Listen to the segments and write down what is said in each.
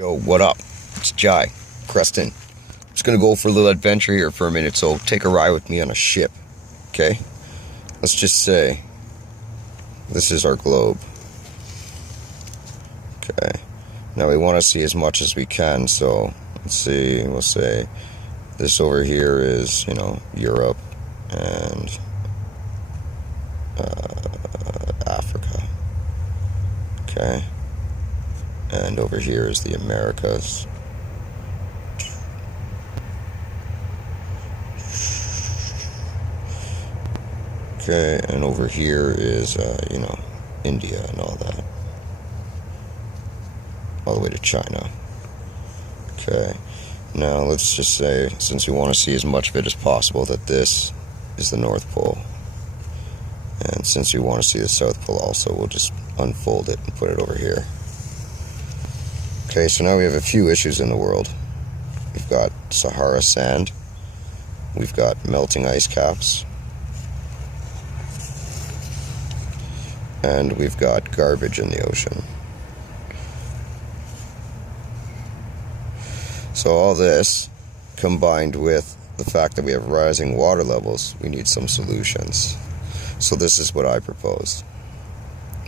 Yo, what up? It's Jai, Creston. I'm just gonna go for a little adventure here for a minute, so take a ride with me on a ship, okay? Let's just say this is our globe. Okay. Now we want to see as much as we can, so let's see, we'll say this over here is, Europe and Africa. Okay. And over here is the Americas. Okay, and over here is, India and all that. All the way to China. Okay, now let's just say, since we want to see as much of it as possible, that this is the North Pole. And since we want to see the South Pole also, we'll just unfold it and put it over here. Okay, so now we have a few issues in the world. We've got Sahara sand. We've got melting ice caps. And we've got garbage in the ocean. So all this, combined with the fact that we have rising water levels, we need some solutions. So this is what I propose.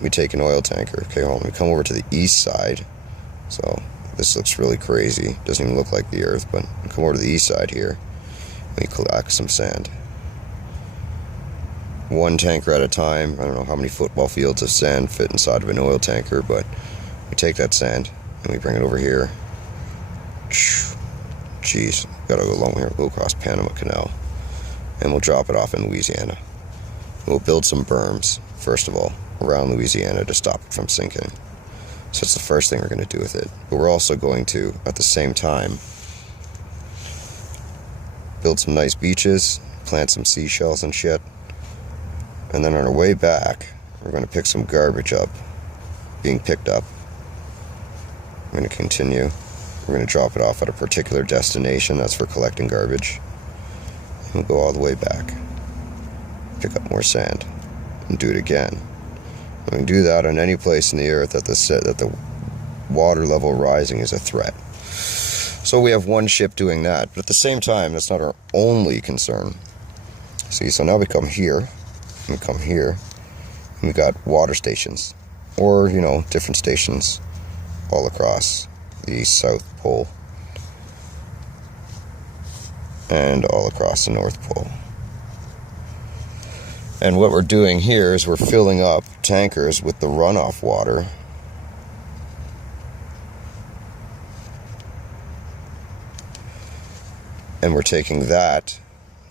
We take an oil tanker. Okay, hold on. We come over to the east side. So this looks really crazy. Doesn't even look like the Earth, but we come over to the east side here. We collect some sand. One tanker at a time. I don't know how many football fields of sand fit inside of an oil tanker, but we take that sand and we bring it over here. Jeez, gotta go along here, go across Panama Canal, and we'll drop it off in Louisiana. We'll build some berms, first of all, around Louisiana to stop it from sinking. So that's the first thing we're going to do with it. But we're also going to, at the same time, build some nice beaches, plant some seashells and shit. And then on our way back, we're going to pick some garbage up, being picked up. We're going to continue. We're going to drop it off at a particular destination, that's for collecting garbage. And we'll go all the way back, pick up more sand, and do it again. We can do that on any place in the earth that the water level rising is a threat. So we have one ship doing that, but at the same time, that's not our only concern. See, so now we come here, and we come here, and we got water stations, or, different stations all across the South Pole and all across the North Pole. And what we're doing here is we're filling up tankers with the runoff water. And we're taking that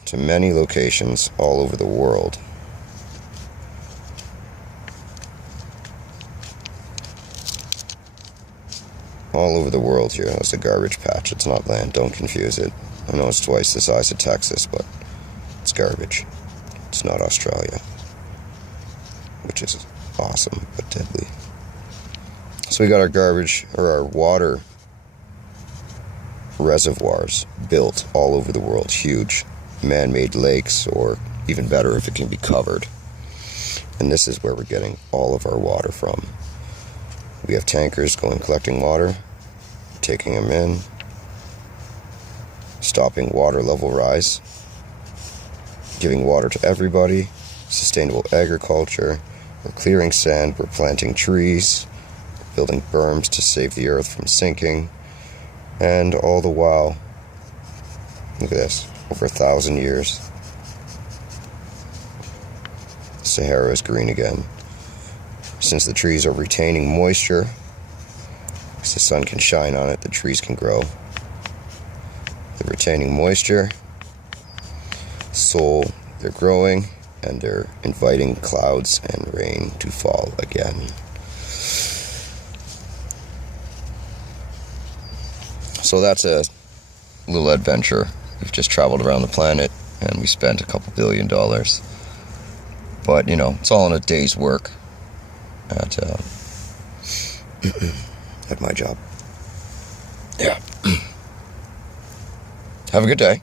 to many locations all over the world. All over the world here. That's a garbage patch. It's not land. Don't confuse it. I know it's twice the size of Texas, but it's garbage. It's not Australia, which is awesome but deadly. So we got our garbage, or our water reservoirs built all over the world, huge man-made lakes, or even better if it can be covered. And this is where we're getting all of our water from. We have tankers going collecting water, taking them in, stopping water level rise, giving water to everybody, sustainable agriculture, we're clearing sand, we're planting trees, building berms to save the earth from sinking, and all the while, look at this, over 1,000 years, the Sahara is green again. Since the trees are retaining moisture, because the sun can shine on it, the trees can grow. They're retaining moisture, so they're growing, and they're inviting clouds and rain to fall again. So that's a little adventure. We've just traveled around the planet, and we spent a couple $1 billion. But, it's all in a day's work at my job. Yeah. Have a good day.